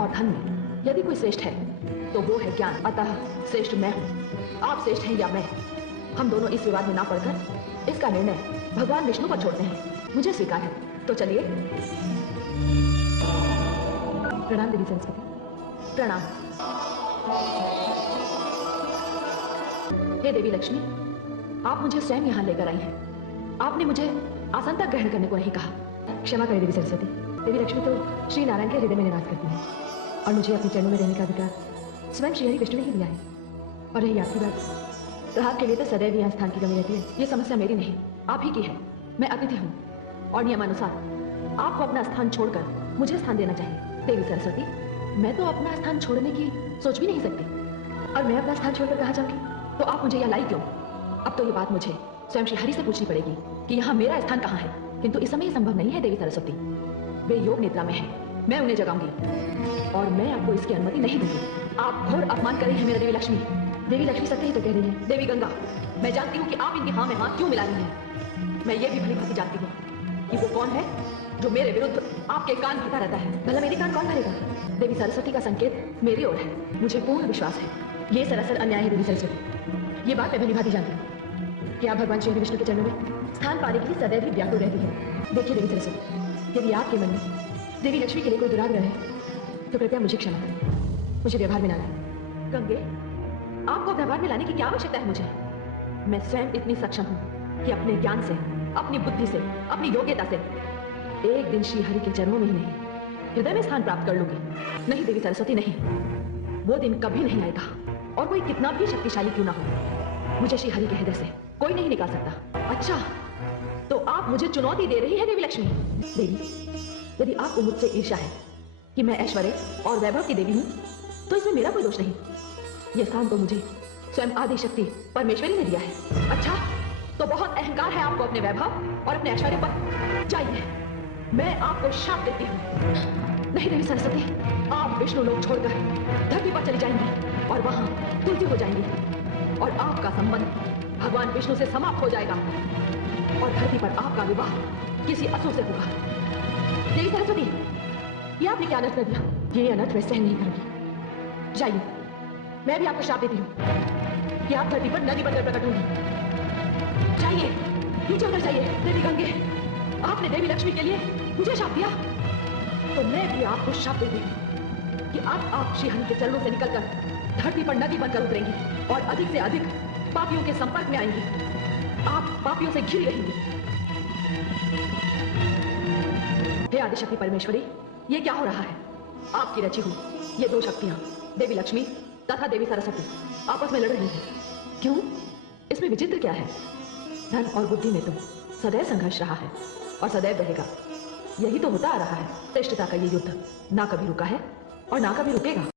और धन में यदि कोई श्रेष्ठ है तो वो है ज्ञान। अतः श्रेष्ठ मैं हूँ, आप श्रेष्ठ हैं या मैं, हम दोनों इस विवाद में ना पड़कर इसका निर्णय भगवान विष्णु पर छोड़ते हैं। मुझे स्वीकार है, तो चलिए। प्रणाम देवी सरस्वती। प्रणाम। हे देवी लक्ष्मी, आप मुझे स्वयं यहाँ लेकर आई हैं। आपने मुझे आसन तक ग्रहण करने को नहीं कहा। क्षमा करें देवी सरस्वती। देवी लक्ष्मी तो श्री नारायण के हृदय में निवास करती है और मुझे अपने चरणों में रहने का अधिकार स्वयं श्री हरि विष्णु ने ही दिया है। और रही आपकी बात, तो आपके लिए तो सदैव यहाँ स्थान की कमी रहती है। ये समस्या मेरी नहीं, आप ही की है। मैं अतिथि हूँ और नियमानुसार आपको अपना स्थान छोड़कर मुझे स्थान देना चाहिए। देवी सरस्वती, मैं तो अपना स्थान छोड़ने की सोच भी नहीं सकती, और मैं अपना स्थान छोड़कर कहाँ जाऊंगी? तो आप मुझे यहाँ लाई क्यों? अब तो ये बात मुझे स्वयं श्री हरि से पूछनी पड़ेगी कि यहाँ मेरा स्थान कहाँ है, किंतु इस समय ये संभव नहीं है देवी सरस्वती। वे योग निद्रा में है, मैं उन्हें जगाऊंगी और मैं आपको इसकी अनुमति नहीं दूंगी। आप घोर अपमान कर रही हैं मेरा देवी लक्ष्मी। देवी लक्ष्मी सत्य ही तो कह रही है। देवी गंगा, मैं जानती हूँ कि आप इनकी हाँ में हाँ क्यों मिला रही हैं। मैं ये भी भली भांति जानती हूँ कि वो कौन है जो मेरे विरुद्ध आपके कान भरता रहता है। भला मेरे कान कौन भरेगा? देवी सरस्वती का संकेत मेरी ओर है, मुझे पूर्ण विश्वास है। ये सरासर अन्याय है देवी सरस्वती। ये बात मैं भली भांति जानती हूँ कि आप भगवान श्री विष्णु के चरणों में स्थान पाने के लिए सदैव ही व्याकुल रहती है। देखिए देवी सरस्वती, यदि आपके मन में देवी लक्ष्मी के लिए कोई दुराग्रह है तो कृपया मुझे क्षमा करें, मुझे व्यवहार में ना लाएं। गंगे, आपको व्यवहार में लाने की क्या आवश्यकता है? मुझे, मैं स्वयं इतनी सक्षम हूँ कि अपने ज्ञान से, अपनी बुद्धि से, अपनी योग्यता से एक दिन श्री हरि के चरणों में ही नहीं, हृदय में स्थान प्राप्त कर लूंगी। नहीं देवी सरस्वती, नहीं, वो दिन कभी नहीं आएगा, और कोई कितना भी शक्तिशाली क्यों ना हो, मुझे श्री हरि के हृदय से कोई नहीं निकाल सकता। अच्छा, तो आप मुझे चुनौती दे रही है देवी लक्ष्मी। देवी, यदि आपको मुझसे ईर्ष्या है कि मैं ऐश्वर्य और वैभव की देवी हूं, तो इसमें मेरा कोई दोष नहीं। यह स्थान तो मुझे स्वयं आदि शक्ति परमेश्वरी ने दिया है। अच्छा, तो बहुत अहंकार है आपको अपने वैभव और अपने ऐश्वर्य पर। जाइए, मैं आपको शाप देती हूँ। नहीं देवी सरस्वती, आप विष्णु लोक छोड़कर धरती पर चली जाएंगी और वहां तुलसी हो जाएंगी और आपका संबंध भगवान विष्णु से समाप्त हो जाएगा और धरती पर आपका विवाह किसी असुर से होगा। देवी सरस्वती, ये आपने क्या अनर्थ कर दिया? ये अनर्थ मैं सहन नहीं करूंगी। जाइए, मैं भी आपको श्राप देती हूँ कि आप धरती पर नदी बनकर प्रकट होंगी। जाइए, नीचे उतर जाइए। देवी गंगे, आपने देवी लक्ष्मी के लिए मुझे श्राप दिया, तो मैं भी आपको श्राप देती हूँ कि आप श्री हरि के चरणों से निकलकर धरती पर नदी बनकर उतरेंगी और अधिक से अधिक पापियों के संपर्क में आएंगी। आप पापियों से घिरी रहेंगी। हे आदिशक्ति परमेश्वरी, ये क्या हो रहा है? आपकी रची हुई ये दो शक्तियां, देवी लक्ष्मी तथा देवी सरस्वती, आपस में लड़ रही हैं। क्यों? इसमें विचित्र क्या है? धन और बुद्धि में तो सदैव संघर्ष रहा है और सदैव रहेगा। यही तो होता आ रहा है। श्रेष्ठता का ये युद्ध ना कभी रुका है और ना कभी रुकेगा।